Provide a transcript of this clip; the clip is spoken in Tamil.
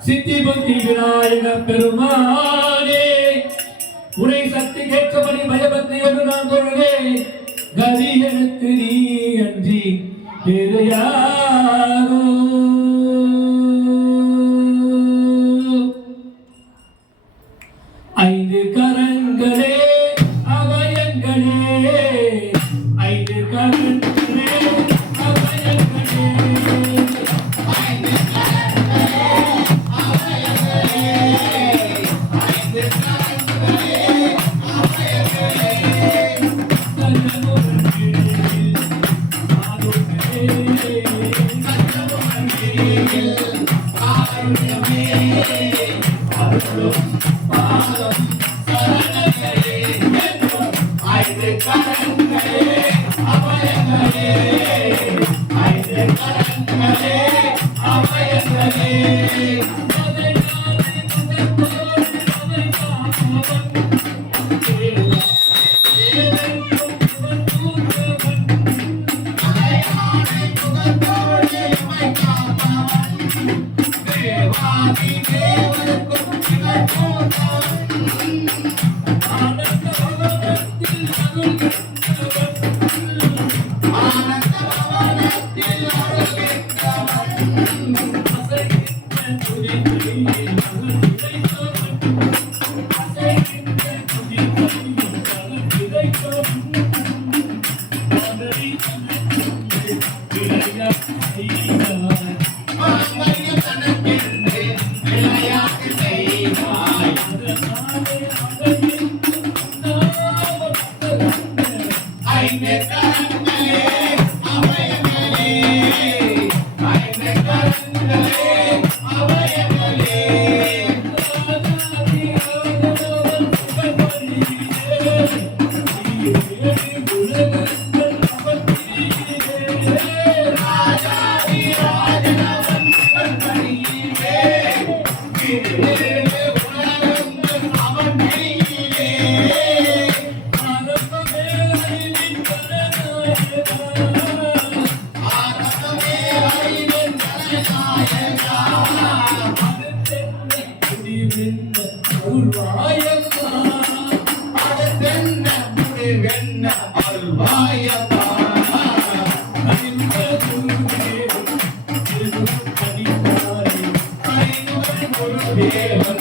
சித்தி புத்தி விநாயக பெருமானே உரை சக்தி கேட்கபடி பயபக்தி என்று நான் தொழுகே கதி எனக்கு நீ அன்றி வேறு யாரோ ஐந்து கரங்களே அபயங்களே ஐந்து கரங்களே அபயங்களே ஐந்து கரங்களே அபயங்களே ஐந்து கரங்களே அபயங்களே கண்ணமுரங்கே ஆரோக்கியமே கண்ணமுரங்கே ஆரோக்கியமே அருளும் பாதம் சரணங்களே ஐந்து கரங்களே அபயங்களே ஐந்து கரங்களே அபயங்களே Yeah.